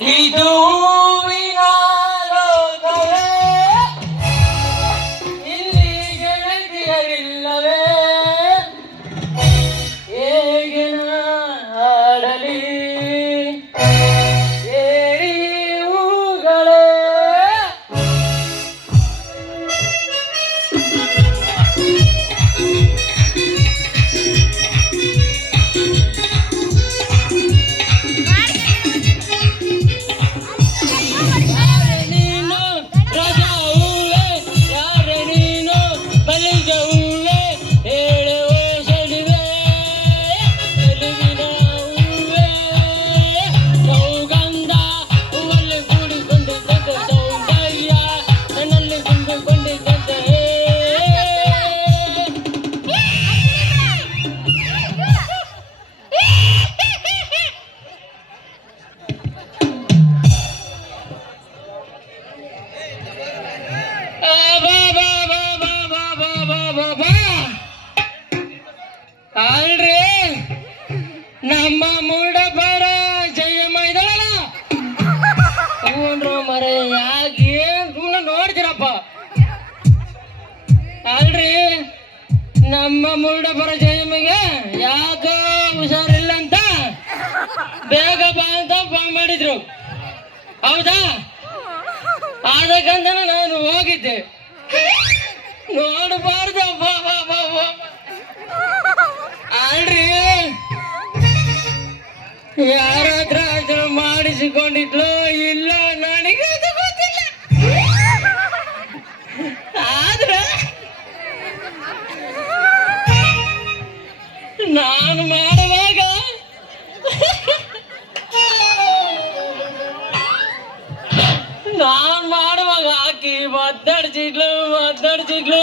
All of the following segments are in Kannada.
এই দূর ನಮ್ಮ ಮುರುಡಪ್ಪರ ಜಯಮ್ಮ ಇದ್ದಾಳಲ್ಲ ಹ್ಞೂ ಮರೆ, ಯಾಕೆ ಸುಮ್ಮನೆ ನೋಡ್ತೀರಪ್ಪ. ಅಲ್ರಿ, ನಮ್ಮ ಮುರುಡಪ್ಪರ ಜಯಮಿಗೆ ಯಾಕೋ ಹುಷಾರಿಲ್ಲ ಅಂತ ಬೇಗ ಬಾ ಅಂತ ಫೋನ್ ಮಾಡಿದ್ರು. ಹೌದಾ? ಅದಕ್ಕಂತ ನಾನು ಹೋಗಿದ್ದೆ. ನೋಡಬಾರ್ದು ಯಾರ ಹತ್ರ ಮಾಡಿಸಿಕೊಂಡಿದ್ಲು ಇಲ್ಲ ನನಗೆ ಗೊತ್ತಿಲ್ಲ. ಆದ್ರೆ ನಾನು ಮಾಡುವಾಗ ನಾನು ಮಾಡುವಾಗ ಹಾಕಿ ಒದ್ದಾಡ್ಸಿದ್ಲು ಒದ್ದಾಡ್ಸಿದ್ಲು.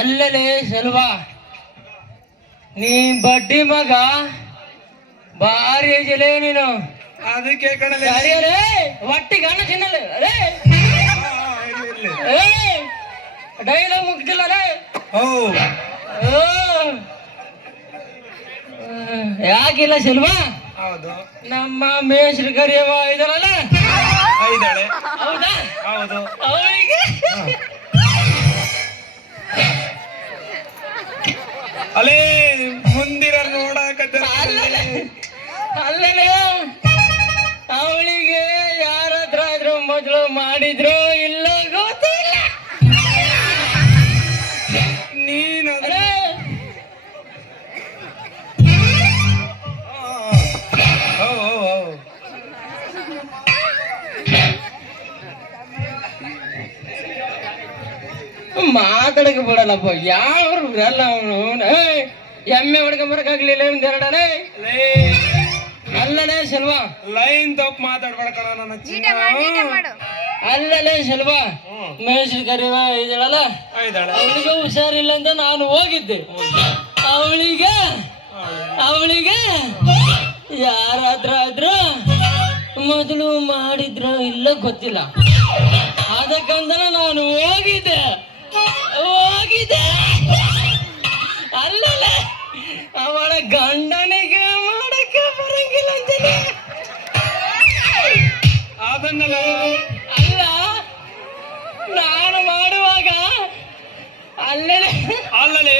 ಅಲ್ಲಲೇ ಸೆಲ್ವಾ. ನೀ ಬಡ್ಡಿ ಮಗ ಭಾರಿ ಜಲೆ ನೀನು. ಅದಕ್ಕೆ ಕಣಲೆ. ಯಾರ್ಯಾರೇ ಒಟ್ಟಿ ಗಣ ತಿನ್ನಲೆ ಅರೇ. ಏ ಡೈಲಾಗ್ ಮುಗ್ದಿಲ್ಲ ರೇ ಓ. ಯಾಕಿಲ್ಲ ಸೆಲ್ವಾ? ಹೌದು. ನಮ್ಮ ಮೇಸ್ರು ಕರಿಯವ ಇದಾರಲ್ಲ ಐದಾಳೆ. ಹೌದಾ? ಹೌದು. ಅವಳಿಗೆ? ಅಲೇ ಮುಂದಿರ ನೋಡಕತ್ತ ಅವಳಿಗೆ ಯಾರತ್ರ ಆದ್ರೂ ಮೊದಲು ಮಾಡಿದ್ರು ಮಾತಾಡಕ್ಕೆ ಬಿಡಲ್ಲಪ್ಪ. ಯಾರು ಅಲ್ಲ ಅವನು. ಎಮ್ಮೆ ಹೊಡ್ಕೊಂಡ್ ಬರಕಾಗ್ಲಿಲ್ಲ ಒಂದ್ ಎರಡನೇ. ಅಲ್ಲಲೇ ಸೆಲ್ವಾ ಲೈನ್ ತಪ್ಪು ಮಾತಾಡ್ಬೇಡ ಕಣ ನನ್ನ ಚಿನ್ನ ಅಲ್ಲಲೇ ಸೆಲ್ವಾ ಮಹೇಶ್ ಕರಿವ ಇದಾಳಲ್ಲ ಅವಳಿಗೆ ಹುಷಾರಿಲ್ಲ ಅಂತ ನಾನು ಹೋಗಿದ್ದೆ. ಅವಳಿಗೆ ಅವಳಿಗೆ ಯಾರಾದ್ರ ಆದ್ರೂ ಮೊದಲು ಮಾಡಿದ್ರು ಇಲ್ಲ ಗೊತ್ತಿಲ್ಲ. ಅದಕ್ಕಂತ ನಾನು ಹೋಗಿದ್ದೆ. ಹೋಗಿದ್ದೆ ಅಲ್ಲಲ್ಲ ಅವಳ ಗಂಡನಿಗೆ ಮಾಡಕ್ಕೆ ಬರಂಗಿಲ್ಲ ಅಂತಾನೆ ಅದನ್ನಲ್ಲ ಅಲ್ಲ ನಾನು ಮಾಡುವಾಗ ಅಲ್ಲಲೇ ಅಲ್ಲಲೇ!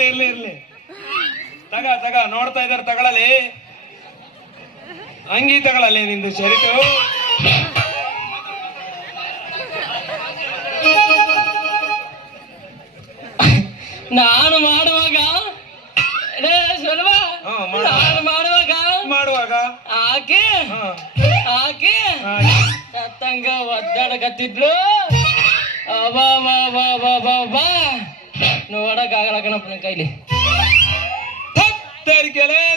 ಇರ್ಲಿ ಇರ್ಲಿ ತಗ ತಗ ನೋಡ್ತಾ ಇದಾರೆ ತಗೊಳಲಿ ಅಂಗಿ ತಗೊಳಲಿ ನಿಂದು ಶರ್ಟು. ನಾನು ಮಾಡುವಾಗ? ಸುಲಭ ನಾನು ಮಾಡುವಾಗ? ಮಾಡುವಾಗ. ಆಕೆ? ಆಕೆ? ಹಾ, ಸತ್ತಂಗ ಒದ್ದಾಡಕತ್ತಿದ್ಲು ಅಬಾ ಬಾ ಬಾ ಬಾ ಬಾ ಬಾ. ನೋಡಕ್ ಆಗಲ್ಲ ಕಣಪ್ಪ ನನ್ನ ಕೈಲಿ.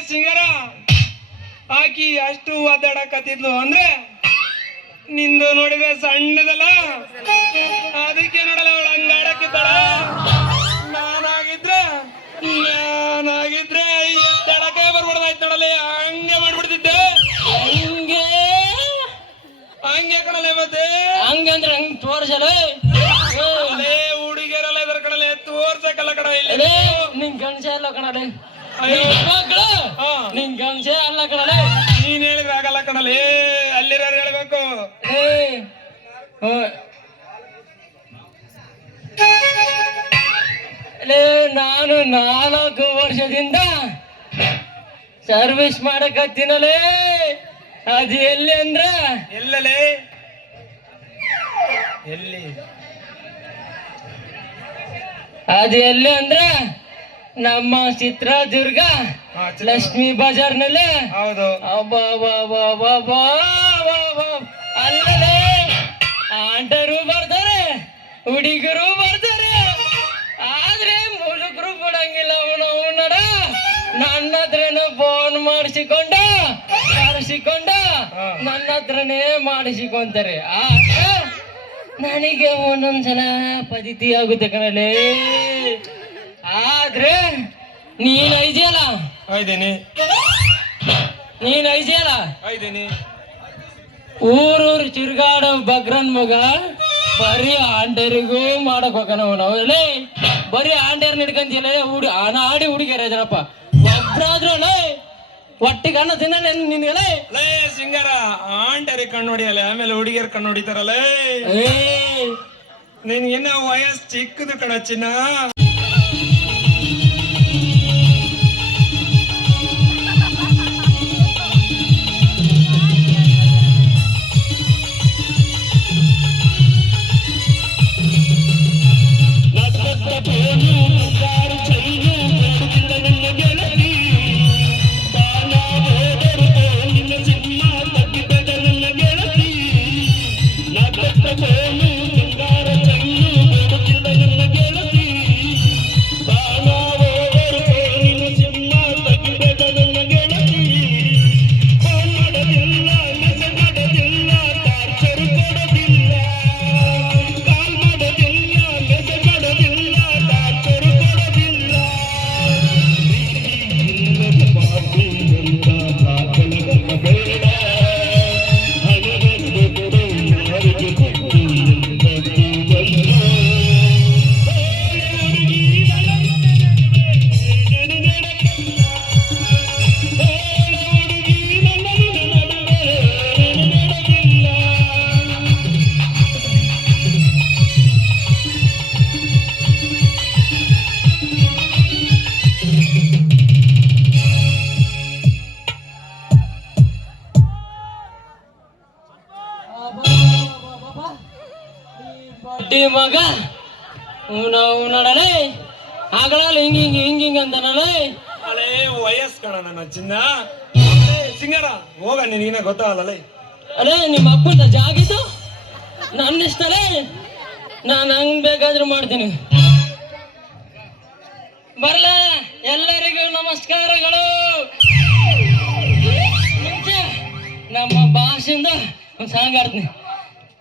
ಸಿಂಗರ. ಆಕಿ ಅಷ್ಟು ಒದ್ದಾಡಕತ್ತಿದ್ಲು ಅಂದ್ರೆ ನಿಂದು ನೋಡಿದ್ರೆ ಸಣ್ಣದಲ್ಲ. ಅದಕ್ಕೆ ನೋಡಲ್ಲ ಅವಳು ಹಂಗಾಡಕ್ಕಿದ್ದಾಳ ನಾನಾಗಿದ್ರೆ ಎದ್ದಾಡಕ್ಕೆ ಬರ್ಬಾರ್ದಾಯ್ತು ನೋಡಲಿ ಹಂಗೆ ಮಾಡ್ಬಿಡ್ತಿದ್ದೆ. ಹಂಗೆ. ಹಂಗೆ ಕಣಲೆ ಮತ್ತೆ. ಹಂಗಂದ್ರೆ ಹಂಗ್ ತೋರ್ಸಲ್ಲ ಲೇ ಹುಡುಗಿಯರೆಲ್ಲ ಇದ್ರ ಕಣಲೆ ತೋರ್ಸಕ್ಕಲ್ಲ ಕಣ ಇಲ್ಲಿ. ನಿನ್ ಗಂಡಸ ಅಲ್ಲ ಕಣಲೆ. ನಿನ್ ಗಂಡಸ ಅಲ್ಲ ಕಣಲೆ. ನೀನ್ ಹೇಳಿದ್ರೆ ಆಗಲ್ಲ ಕಣಲೆ ಅಲ್ಲಿರೋರು ಹೇಳ್ಬೇಕು. ಏ ಹ್ಮ್. ನಾನು ನಾಲ್ಕು ವರ್ಷದಿಂದ ಸರ್ವಿಸ್ ಮಾಡಕತ್ತಿನಲೇ. ಅದು ಎಲ್ಲಿ ಅಂದ್ರ? ಎಲ್ಲಲೇ? ಎಲ್ಲಿ? ಅದು ಎಲ್ಲಿ ಅಂದ್ರ? ನಮ್ಮ ಚಿತ್ರದುರ್ಗ ಲಕ್ಷ್ಮಿ ಬಜಾರ್ನಲ್ಲಿ ಹೌದು ಅಲ್ಲಲೇ. ಆಂಟರು ಬರ್ತಾರೆ ಹುಡುಗರು ಹತ್ರನೇ ಫೋನ್ ಮಾಡಿಸಿಕೊಂಡ ಮಾಡಿಸಿಕೊಂಡ. ನನ್ನ ಹತ್ರನೇ ಮಾಡಿಸಿಕೊಂತಾರೆ. ನನಗೆ ಒಂದೊಂದ್ಸಲ ಪದಿತಿ ಆಗುತ್ತೆ ಕಣಲೆ. ಆದ್ರೆ ನೀನ್ ಐದಿಯಲ್ಲ? ಐದೇನಿ. ನೀನ್ ಐದಿಯಲ್ಲ? ಐದೇನಿ. ಊರೂರು ಚಿರುಗಾಡ ಬಗ್ರನ್ ಮಗ ಬರೀ ಆಂಡರಿಗೂ ಮಾಡಕ್ ಹೋಗ ನಾವು ಬರೀ ಆಂಡರ್ ಹಿಡ್ಕಂತಿಲ್ಲ ಹುಡಿ ಹಣ ಆಡಿ ಹುಡುಗಿಯರ ಇದ್ರಪ್ಪ. ಒಬ್ರಾದ್ರೂ ಒಟ್ಟಿಗೆ ಅನ್ನ ತಿನ್ನ ನಿನ್ಗಲೇ? ಲೇ ಸಿಂಗರ ಆಂಟರಿ ಕಣ್ಣು ಹೊಡಿಯಲ್ಲ ಆಮೇಲೆ ಹುಡುಗಿಯರ್ ಕಣ್ಣು ಹೊಡಿತಾರಲ್ಲ ನಿನ್ಗಿನ್ನ ವಯಸ್ಸು ಚಿಕ್ಕದು ಕಣ ಚಿನ್ನ. ಬಡ್ಡಿ ಮಗ ನಾವು ನೋಡಲೇ. ಆಗಲ್ಲ ಹಿಂಗ ಹಿಂಗ ಹಿಂಗ ಹಿಂಗ ಅಂತಾನಲೇ ಅಲೇ ವಯಸ್ಸು ಕಣ ನನ್ನ ಚಿನ್ನ. ಸಿಂಗರ ಹೋಗ ನಿನಗಿನ್ನ ಗೊತ್ತಾಗಲ್ಲ ಅಲೇ ನಿಮ್ಮ ಅಪ್ಪನ ಜಾಗಿದ್ದು ನನ್ನ ಇಷ್ಟಲೇ ನಾನು ಹಂಗ್ ಬೇಕಾದ್ರೂ ಮಾಡ್ತೀನಿ. ಬರ್ಲ ಎಲ್ಲರಿಗೂ ನಮಸ್ಕಾರಗಳು. ನಮ್ಮ ಭಾಷೆಯಿಂದ ಒಂದು ಸಾಂಗ್ ಆಡ್ತೀನಿ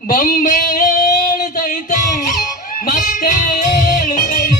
ಬೊಂಬೆ ಹೇಳ್ತೈತೆ ಮತ್ತೆ ಹೇಳ್ತೈತೆ